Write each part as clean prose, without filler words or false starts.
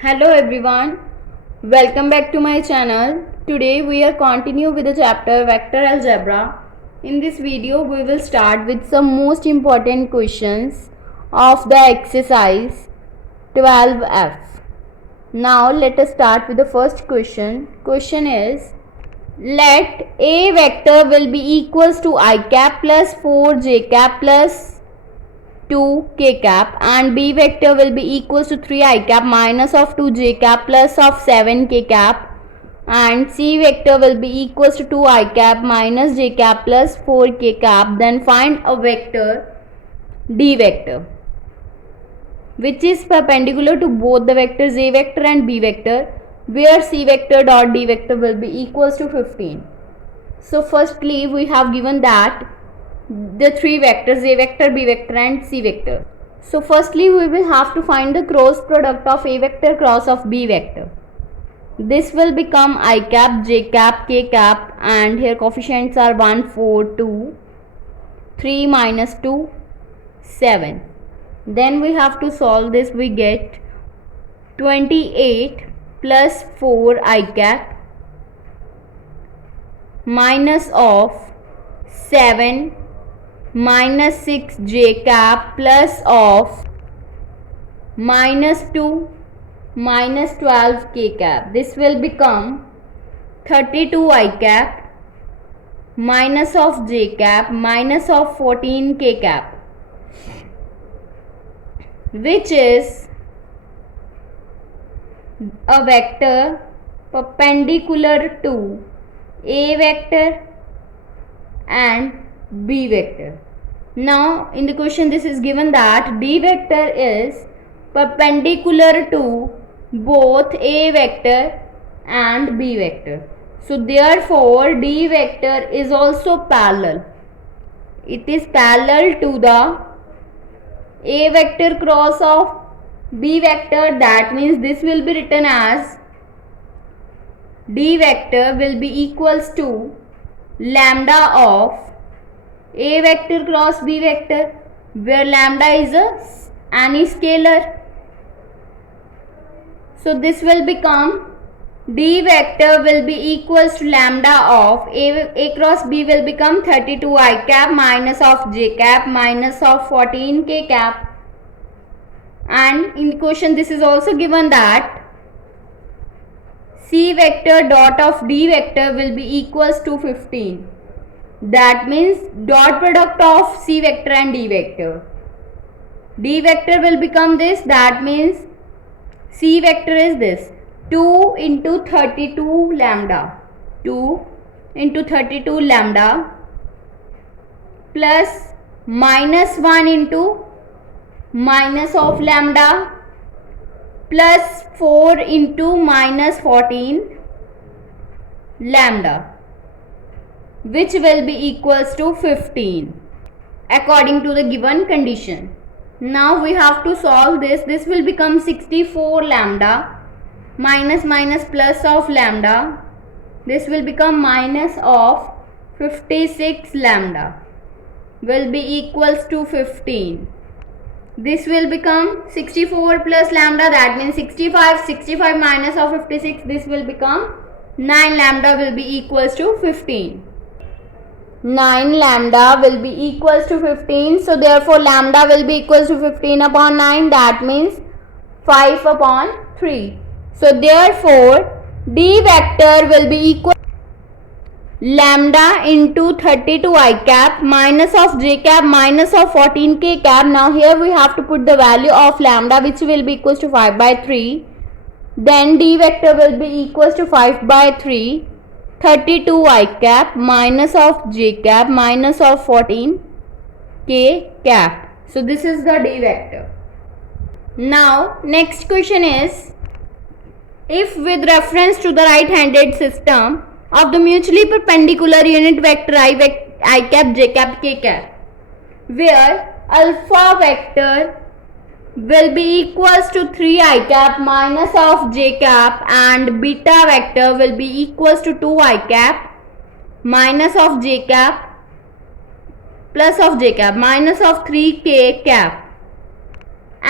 Hello everyone, welcome back to my channel. Today we are continue with the chapter Vector Algebra. In this video we will start with some most important questions of the exercise 12F. Now let us start with the first question. Question is, let A vector will be equals to I cap plus 4j cap plus 2 k cap and B vector will be equals to 3 I cap minus of 2 j cap plus of 7 k cap, and C vector will be equals to 2 I cap minus j cap plus 4 k cap. Then find a vector D vector which is perpendicular to both the vectors A vector and B vector, where C vector dot D vector will be equals to 15. So firstly we have given that the three vectors A vector, B vector and C vector. So firstly we will have to find the cross product of A vector cross of B vector. This will become I cap, j cap, k cap, and here coefficients are 1, 4, 2, 3 minus 2, 7. Then we have to solve this. We get 28 plus 4 I cap minus of 7 minus 6 j cap plus of minus 2 minus 12 k cap. This will become 32 I cap minus of j cap minus of 14 k cap, which is a vector perpendicular to A vector and B vector. Now in the question this is given that D vector is perpendicular to both A vector and B vector. So therefore D vector is also parallel. It is parallel to the A vector cross of B vector. That means this will be written as D vector will be equals to lambda of A vector cross B vector, where lambda is any scalar. So this will become D vector will be equals to lambda of A cross B will become 32 I cap minus of j cap minus of 14 k cap, and in the question this is also given that C vector dot of D vector will be equals to 15. That means dot product of C vector and D vector. D vector will become this. That means C vector is this 2 into 32 lambda, 2 into 32 lambda plus minus 1 into minus of lambda plus 4 into minus 14 lambda, which will be equals to 15 according to the given condition. Now we have to solve this. This will become 64 lambda minus minus plus of lambda. This will become minus of 56 lambda will be equals to 15. This will become 64 plus lambda, that means 65. 65 minus of 56, this will become 9 lambda will be equals to 15. 9 lambda will be equals to 15. So therefore lambda will be equals to 15 upon 9. That means 5 upon 3. So therefore D vector will be equal lambda into 32 I cap minus of j cap minus of 14 k cap. Now here we have to put the value of lambda, which will be equals to 5 by 3. Then D vector will be equals to 5 by 3, 32 I cap minus of j cap minus of 14 k cap. So this is the D vector. Now next question is, if with reference to the right handed system of the mutually perpendicular unit vector I cap, j cap, k cap, where alpha vector will be equals to 3 I cap minus of j cap and beta vector will be equals to 2 I cap minus of j cap plus of j cap minus of 3 k cap,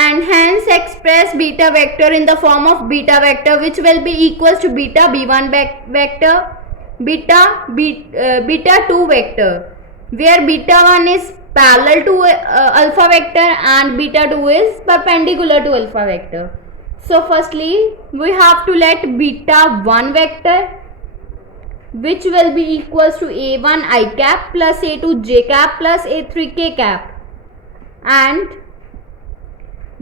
and hence express beta vector in the form of beta vector, which will be equals to beta b1 vector, beta 2 vector, where beta 1 is parallel to alpha vector and beta 2 is perpendicular to alpha vector. So firstly we have to let beta 1 vector, which will be equals to a1 I cap plus a2 j cap plus a3 k cap, and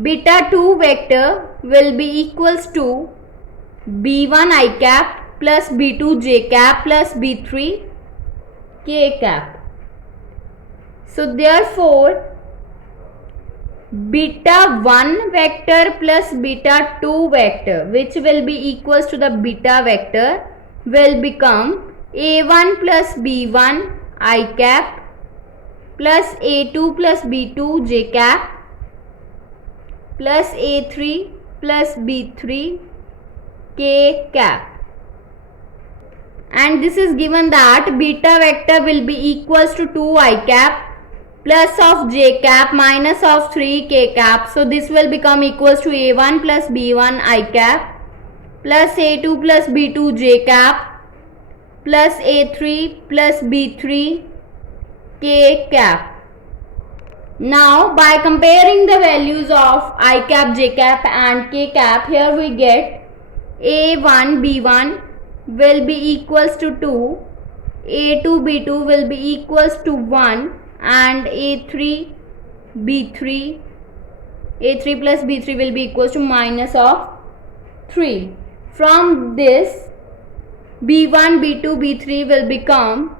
beta 2 vector will be equals to b1 I cap plus b2 j cap plus b3 k cap. So therefore beta 1 vector plus beta 2 vector, which will be equals to the beta vector, will become a1 plus b1 I cap plus a2 plus b2 j cap plus a3 plus b3 k cap. And this is given that beta vector will be equals to 2 I cap plus of j cap minus of 3 k cap. So this will become equals to a1 plus b1 I cap plus a2 plus b2 j cap plus a3 plus b3 k cap. Now by comparing the values of I cap, j cap and k cap, here we get a1 b1 will be equals to 2, a2 b2 will be equals to 1, and a3 b3 plus b3 will be equals to minus of 3. From this b1 b2 b3 will become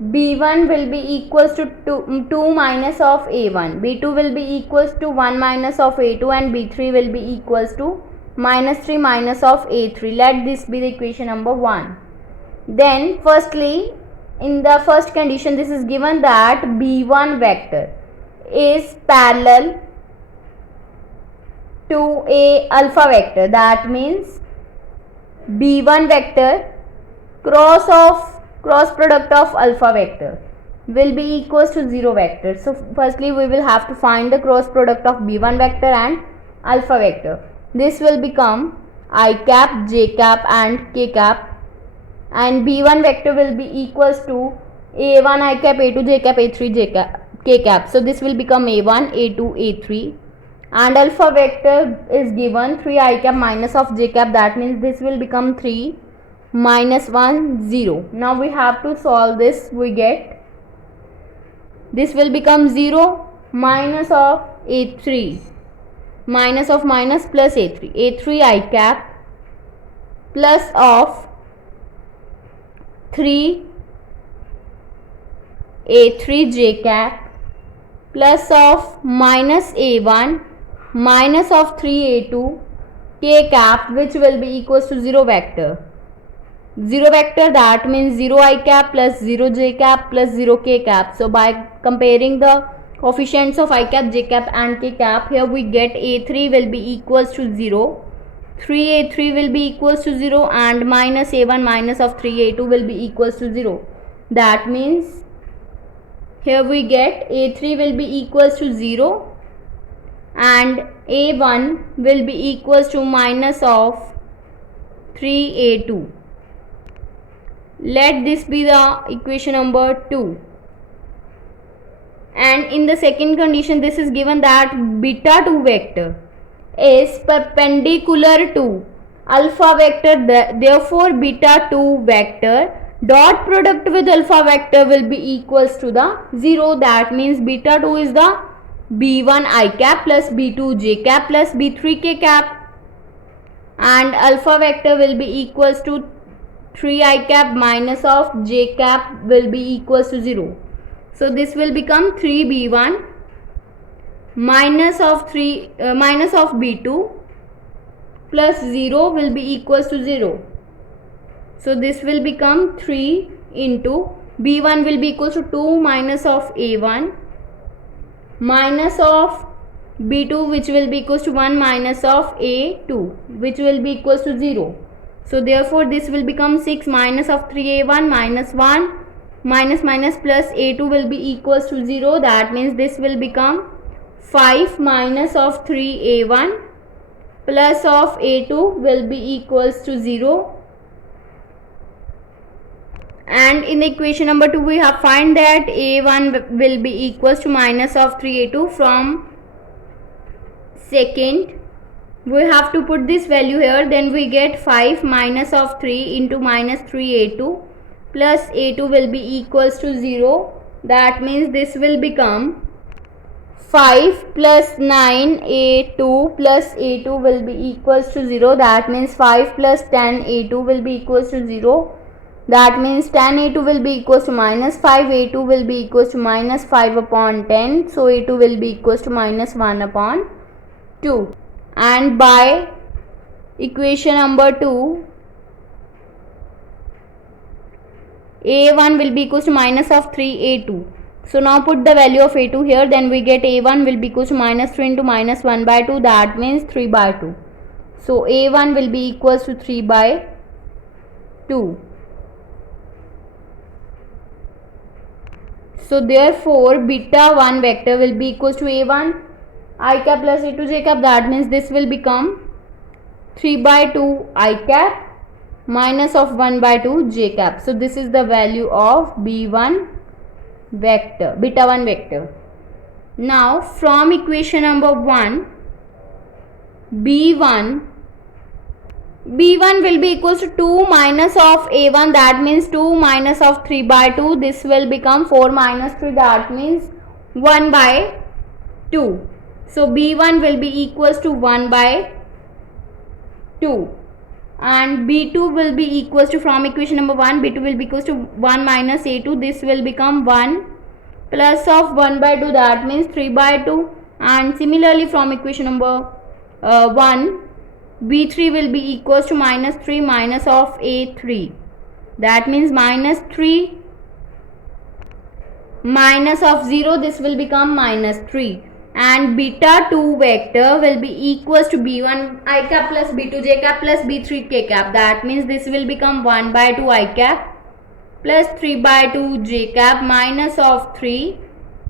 b1 will be equals to 2 minus of a1, b2 will be equals to 1 minus of a2, and b3 will be equals to minus 3 minus of a3. Let this be the equation number 1. Then firstly, in the first condition, this is given that b1 vector is parallel to a alpha vector. That means b1 vector cross product of alpha vector will be equals to 0 vector. So firstly we will have to find the cross product of b1 vector and alpha vector. This will become I cap, j cap and k cap, and b1 vector will be equals to a1 I cap, a2 j cap, a3 j cap, k cap. So this will become a1, a2, a3, and alpha vector is given 3 I cap minus of j cap. That means this will become 3 minus 1 0. Now we have to solve this. We get this will become 0 minus of a3, minus of minus plus a3 I cap plus of 3 a3 j cap plus of minus a1 minus of 3 a2 k cap, which will be equals to 0 vector. 0 vector, that means 0 I cap plus 0 j cap plus 0 k cap. So by comparing the coefficients of I cap, j cap and k cap, here we get a3 will be equals to 0, 3a3 will be equals to 0, and minus a1 minus of 3a2 will be equals to 0. That means here we get a3 will be equals to 0 and a1 will be equals to minus of 3a2. Let this be the equation number 2. And in the second condition, this is given that beta 2 vector is perpendicular to alpha vector, therefore beta 2 vector dot product with alpha vector will be equals to the 0. That means beta 2 is the b1 I cap plus b2 j cap plus b3 k cap, and alpha vector will be equals to 3 I cap minus of j cap will be equals to 0. So this will become 3b1 minus of b2 plus 0 will be equals to 0. So this will become 3 into b1 will be equals to 2 minus of a1 minus of b2, which will be equals to 1 minus of a2, which will be equals to 0. So therefore this will become 6 minus of 3a1 minus 1 minus plus a2 will be equals to 0. That means this will become 5 minus of 3a1 plus of a2 will be equals to 0. And in the equation number 2 we have find that a1 will be equals to minus of 3a2. From second we have to put this value here, then we get 5 minus of 3 into minus 3a2 plus a2 will be equals to 0. That means this will become 5 plus 9a2 plus a2 will be equals to 0. That means 5 plus 10a2 will be equals to 0. That means 10a2 will be equals to minus 5, a2 will be equals to minus 5 upon 10. So a2 will be equals to minus 1 upon 2. And by equation number 2, a1 will be equals to minus of 3a2. So now put the value of a2 here, then we get a1 will be equals to minus 3 into minus 1 by 2, that means 3 by 2. So a1 will be equals to 3 by 2. So therefore beta 1 vector will be equals to a1 I cap plus a2 j cap. That means this will become 3 by 2 I cap minus of 1 by 2 j cap. So this is the value of b1 vector, beta 1 vector. Now from equation number 1, b1 will be equals to 2 minus of a1, that means 2 minus of 3 by 2. This will become 4 minus 3, that means 1 by 2. So b1 will be equals to 1 by 2. And b2 will be equals to, from equation number 1, b2 will be equals to 1 minus a2. This will become 1 plus of 1 by 2, that means 3 by 2. And similarly from equation number 1, b3 will be equals to minus 3 minus of a3. That means minus 3 minus of 0, this will become minus 3. And beta 2 vector will be equals to b1 I cap plus b2 j cap plus b3 k cap. That means this will become 1 by 2 I cap plus 3 by 2 j cap minus of 3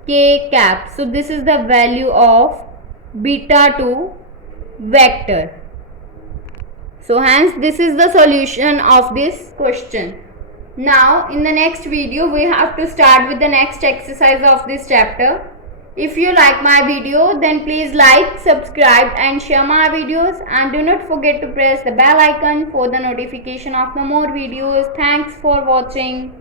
k cap. So this is the value of beta 2 vector. So hence this is the solution of this question. Now in the next video we have to start with the next exercise of this chapter. If you like my video, then please like, subscribe and share my videos, and do not forget to press the bell icon for the notification of the more videos. Thanks for watching.